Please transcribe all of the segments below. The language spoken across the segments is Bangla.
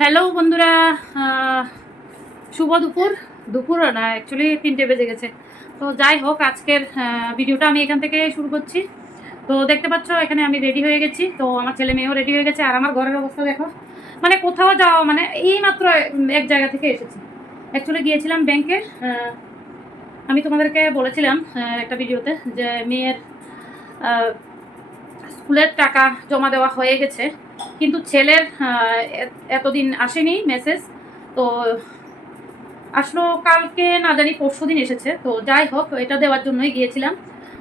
হ্যালো বন্ধুরা। শুভ দুপুর। দুপুর না অ্যাকচুয়ালি তিনটে বেজে গেছে। তো যাই হোক, আজকের ভিডিওটা আমি এখান থেকে শুরু করছি। তো দেখতে পাচ্ছ, এখানে আমি রেডি হয়ে গেছি। তো আমার ছেলে মেয়েও রেডি হয়ে গেছে, আর আমার ঘরের অবস্থা দেখো। মানে কোথাও যাওয়া মানে এই মাত্র এক জায়গা থেকে এসেছি। অ্যাকচুয়ালি গিয়েছিলাম ব্যাংকে আমি তোমাদেরকে বলেছিলাম একটা ভিডিওতে যে মেয়ের স্কুলের টাকা জমা দেওয়া হয়ে গেছে। কিন্তু ছেলের এতদিন আসেনি মেসেজ তো আসলো কালকে না জানি পরশু দিন এসেছে, তো যাই হোক, এটা দেওয়ার জন্যই গিয়েছিলাম।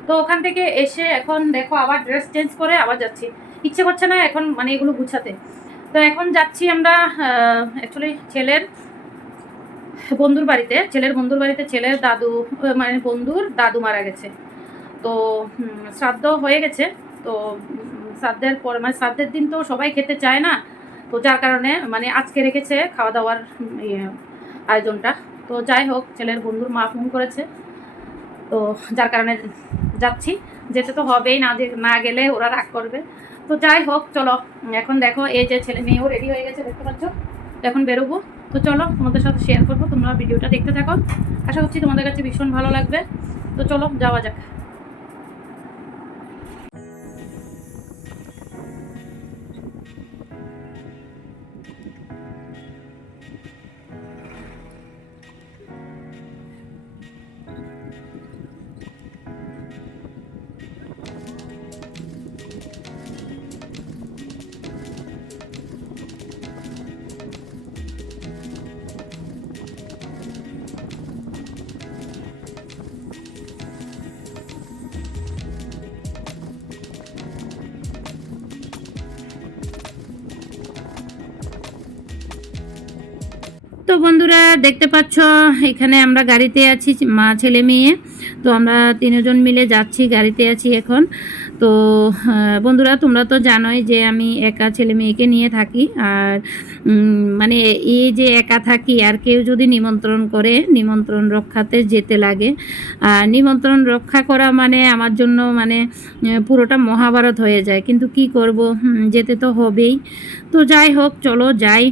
তো ওখান থেকে এসে এখন দেখো আবার ড্রেস চেঞ্জ করে আবার যাচ্ছি। ইচ্ছে করছে না এখন মানে এগুলো গুছাতে। তো এখন যাচ্ছি আমরা অ্যাকচুয়ালি ছেলের বন্ধুর বাড়িতে, ছেলের বন্ধুর বাড়িতে ছেলের দাদু মানে বন্ধুর দাদু মারা গেছে। তো শ্রাদ্ধ হয়ে গেছে, তো শ্রাদ্ধের পর মানে শ্রাদ্ধের দিন তো সবাই খেতে চায় না। তো যার কারণে মানে আজকে রেখেছে খাওয়া দাওয়ার ইয়ে, আয়োজনটা। তো যাই হোক ছেলের বন্ধুর মা ফোন করেছে। তো যার কারণে যাচ্ছি। যেতে তো হবেই না যে না গেলে ওরা রাগ করবে। তো যাই হোক চলো। এখন দেখো এই যে ছেলে মেয়েও রেডি হয়ে গেছে দেখতে পাচ্ছ? এখন বেরোবো। তো চলো তোমাদের সাথে শেয়ার করব। তোমরা ভিডিওটা দেখতে থাকো। আশা করছি তোমাদের কাছে ভীষণ ভালো লাগবে। তো চলো যাওয়া যাক। তো বন্ধুরা, দেখতে পাচ্ছ, এখানে আমরা গাড়িতে আছি মা, ছেলে, মেয়ে। তো আমরা তিনজন মিলে যাচ্ছি, গাড়িতে আছি এখন। তো বন্ধুরা, তোমরা তো জানোই যে আমি একা ছেলে মেয়েকে নিয়ে থাকি। আর মানে এই যে একা থাকি, আর কেউ যদি নিমন্ত্রণ করে, নিমন্ত্রণ রক্ষাতে যেতে লাগে। আর নিমন্ত্রণ রক্ষা করা মানে আমার জন্য মানে পুরোটা মহাভারত হয়ে যায়। কিন্তু কি করব? যেতে তো হবেই। তো যাই হোক, চলো যাই।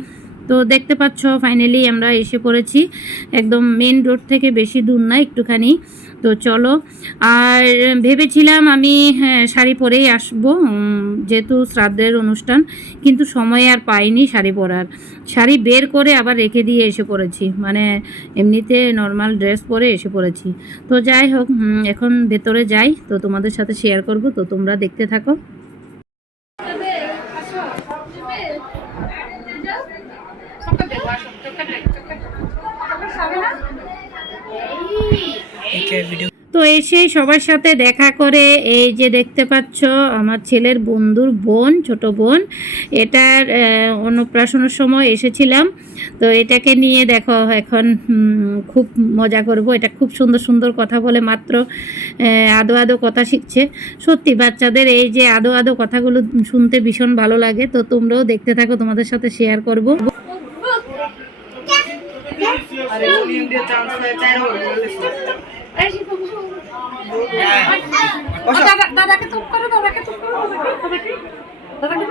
তো দেখতে পাচ্ছ ফাইনালি আমরা এসে পড়েছি। একদম মেন রোড থেকে বেশি দূর না একটুখানি। তো চলো আর ভেবেছিলাম আমি হ্যাঁ, শাড়ি পরেই আসব যেহেতু শ্রাদ্ধের অনুষ্ঠান কিন্তু সময় আর পাইনি শাড়ি পরার। শাড়ি বের করে আবার রেখে দিয়ে এসে পড়েছি। মানে এমনিতে নর্মাল ড্রেস পরে এসে পড়েছি। তো যাই হোক এখন ভেতরে যাই তো তোমাদের সাথে শেয়ার করব তো তোমরা দেখতে থাকো। তো এসে সবার সাথে দেখা করে এই যে দেখতে পাচ্ছ আমার ছেলের বন্ধুর বোন ছোট বোন। এটার অন্নপ্রাশনের সময় এসেছিলাম। তো এটাকে নিয়ে দেখো এখন খুব মজা করব। এটা খুব সুন্দর সুন্দর কথা বলে মাত্র আদো আদো কথা শিখছে। সত্যি বাচ্চাদের এই যে আদো আদো কথাগুলো শুনতে ভীষণ ভালো লাগে। তো তোমরাও দেখতে থাকো তোমাদের সাথে শেয়ার করব। अरे দাদাকে চুপ করো দাদাকে চুপ করো দাদাকে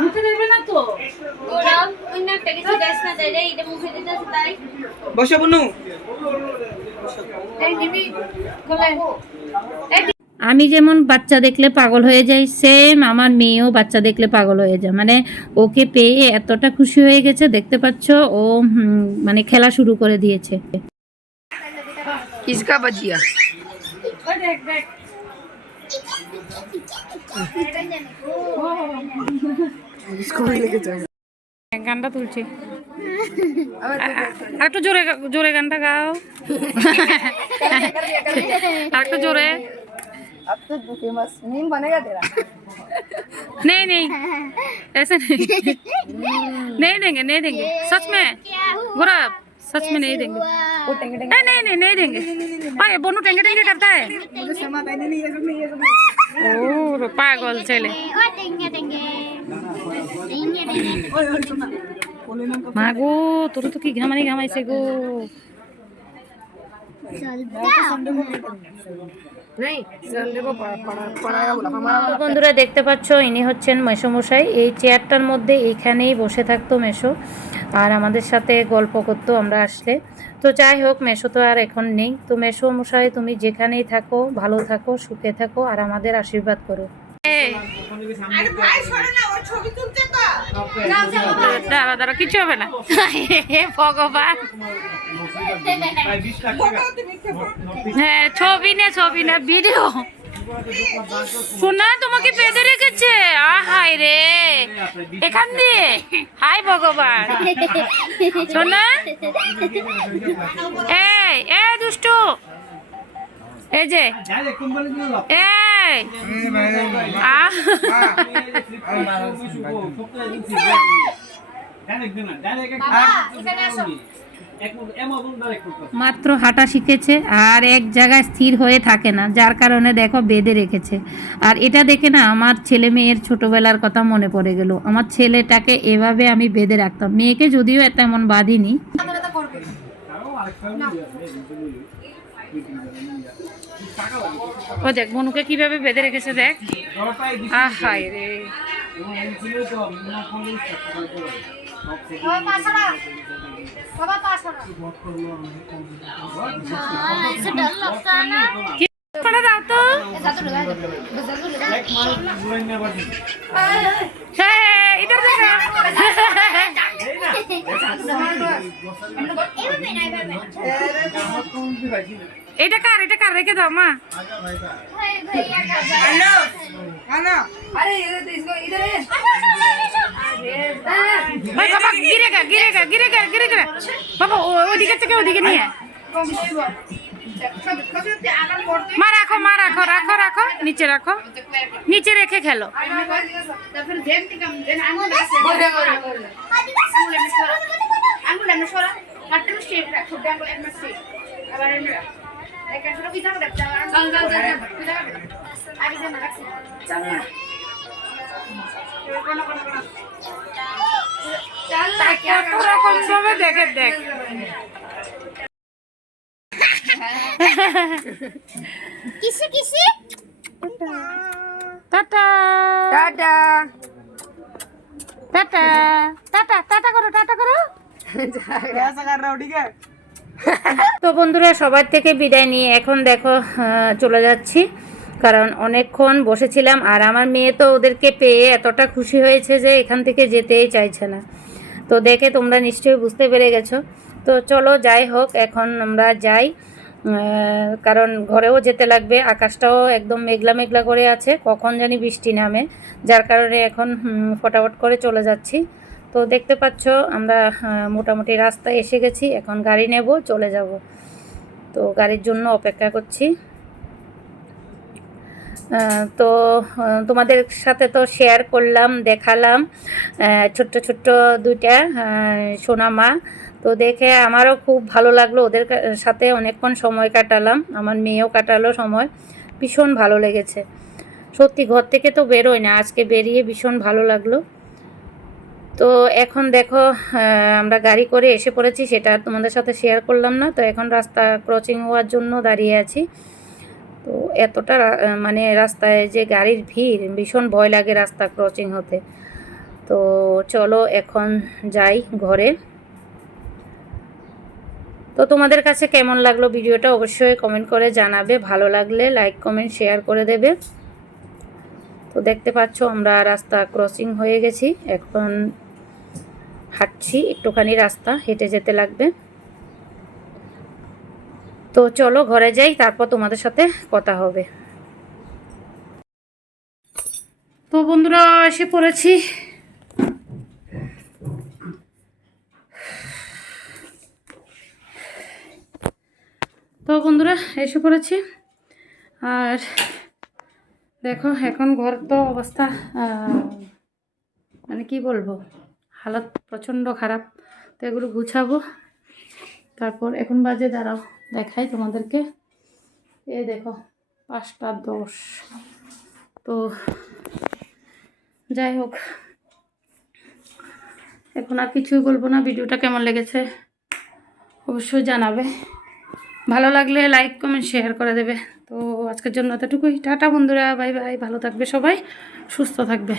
মুখে দেবে না তো। বসো বনু। এই আমি যেমন বাচ্চা দেখলে পাগল হয়ে যাই সেম আমার মেয়েও বাচ্চা দেখলে পাগল হয়ে যায়। মানে ওকে পেয়ে এতটা খুশি হয়ে গেছে দেখতে পাচ্ছ ও মানে খেলা শুরু করে দিয়েছে। কিসকা গানটা তুলছি। একটু জোরে জোরে গানটা গাও। আর একটু জোরে। अब तो फेमस मीम बनेगा तेरा नहीं नहीं ऐसे नहीं नहीं देंगे नहीं देंगे सच में गुलाब सच में नहीं देंगे वो टेंगे टेंगे नहीं नहीं नहीं नहीं देंगे अरे बोनू टेंगे टेंगे करता है मुझे समझ आई नहीं ये सब नहीं ये सब नहीं ओ पागल चले ও টেঙ্গে টেঙ্গে টেঙ্গে টেঙ্গে ओए ओए सुना बोले ना মা গো তোর তো কি ঘামানি ঘামাইছে গো চল नहीं বন্ধুরা দেখতে পাচ্ছ ইনি হচ্ছেন মেসোমশাই। এই চেয়ারটার মধ্যে এইখানেই বসে থাকতো মেসো। আর আমাদের সাথে গল্প করতো আমরা আসলে। তো যাই হোক মেসো তো আর এখন নেই। তো মেসো মশাই তুমি যেখানেই থাকো ভালো থাকো সুখে থাকো আর আমাদের আশীর্বাদ করো। কিছু হবে না। ভগবান। হ্যাঁ ছবি না ছবি না ভিডিও। শোনা তোমাকে বেঁধে রেখেছে। আহাই রে। এখান দিয়ে। হাই ভগবান। শোনা। এই এ দুষ্টু। এই যে। এই আহ মাত্র হাঁটা শিখেছে আর এক জায়গায় স্থির হয়ে থাকে না যার কারণে দেখো বেঁধে রেখেছে। আর এটা দেখে না আমার ছেলে মেয়ের ছোটবেলার কথা মনে পড়ে গেল। আমার ছেলেটাকে এভাবে আমি বেঁধে রাখতাম। মেয়েকে যদিও তেমন বাঁধিনি। ও দেখ মনুকে কীভাবে বেঁধে রেখেছে দেখ আহাই রে ऐसे এটা কার এটা কার রেখে দাও মা खाना अरे ये तो इसको इधर है ওই বাবা গিরেগা গিরেগা গিরেগা গিরেগা বাবা ও- ওদিকে থেকে ওদিকে নিয়ে আয়। মা, রাখো মা, রাখো রাখো রাখো, নিচে রাখো। নিচে রেখে খেলো। কত রকম ভাবে দেখে দেখ। কিসি কিসি? Tata. Tata. Tata. Tata tata করো টাটা করো। তো বন্ধুরা সবার থেকে বিদায় নিয়ে এখন দেখো চলে যাচ্ছি। কারণ অনেকক্ষণ বসেছিলাম আর আমার মেয়ে তো ওদেরকে পেয়ে এতটা খুশি হয়েছে যে এখান থেকে যেতেই চাইছে না। তো দেখে তোমরা নিশ্চয়ই বুঝতে পেরে গেছো। তো চলো যাই হোক এখন আমরা যাই। কারণ ঘরেও যেতে লাগবে, আকাশটাও একদম মেঘলা মেঘলা করে আছে, কখন জানি বৃষ্টি নামে, যার কারণে এখন ফটাফট করে চলে যাচ্ছি। তো দেখতে পাচ্ছ, আমরা মোটামুটি রাস্তায় এসে গেছি, এখন গাড়ি নেব, চলে যাব। তো গাড়ির জন্য অপেক্ষা করছি। তো তোমাদের সাথে তো শেয়ার করলাম, দেখালাম ছোট্ট ছোট্ট দুইটা সোনামা তো দেখে আমারও খুব ভালো লাগল ওদের সাথে অনেকক্ষণ সময় কাটালাম। আমার মেয়েও কাটালো সময়। ভীষণ ভালো লেগেছে। সত্যি ঘর থেকে তো বেরোয় না, আজকে বেরিয়ে ভীষণ ভালো লাগল। তো এখন দেখো আমরা গাড়ি করে এসে পড়েছি, সেটা আর তোমাদের সাথে শেয়ার করলাম না। তো এখন রাস্তা ক্রসিং হওয়ার জন্য দাঁড়িয়ে আছি। তো এতটা মানে রাস্তায় যে গাড়ির ভিড়, ভীষণ ভয় লাগে রাস্তা ক্রসিং হতে। তো চলো এখন যাই ঘরে। তো তোমাদের কাছে কেমন লাগল ভিডিওটা অবশ্যই কমেন্ট করে জানাবে। ভালো লাগলে লাইক কমেন্ট শেয়ার করে দেবে। তো দেখতে পাচ্ছ আমরা রাস্তা ক্রসিং হয়ে গেছি। এখন হাঁটছি, একটুখানি রাস্তা, হেঁটে যেতে লাগবে। তো চলো ঘরে যাই, তারপর তোমাদের সাথে কথা হবে। তো বন্ধুরা, এসে পড়েছি। তো বন্ধুরা, এসে পড়েছি। আর দেখো, এখন ঘর তো অবস্থা মানে কি বলব, হালত প্রচণ্ড খারাপ। তো এগুলো গুছাবো। তারপর এখন বাজে, দাঁড়াও, দেখাই তোমাদেরকে। এ দেখো, পাঁচটা দশ। তো যাই হোক, এখন আর কিছুই বলব না। ভিডিওটা কেমন লেগেছে অবশ্যই জানাবে। ভালো লাগলে লাইক কমেন্ট শেয়ার করে দেবে। তো আজকের জন্য এতটুকুই। টাটা বন্ধুরা বাই বাই ভালো থাকবে সবাই, সুস্থ থাকবে।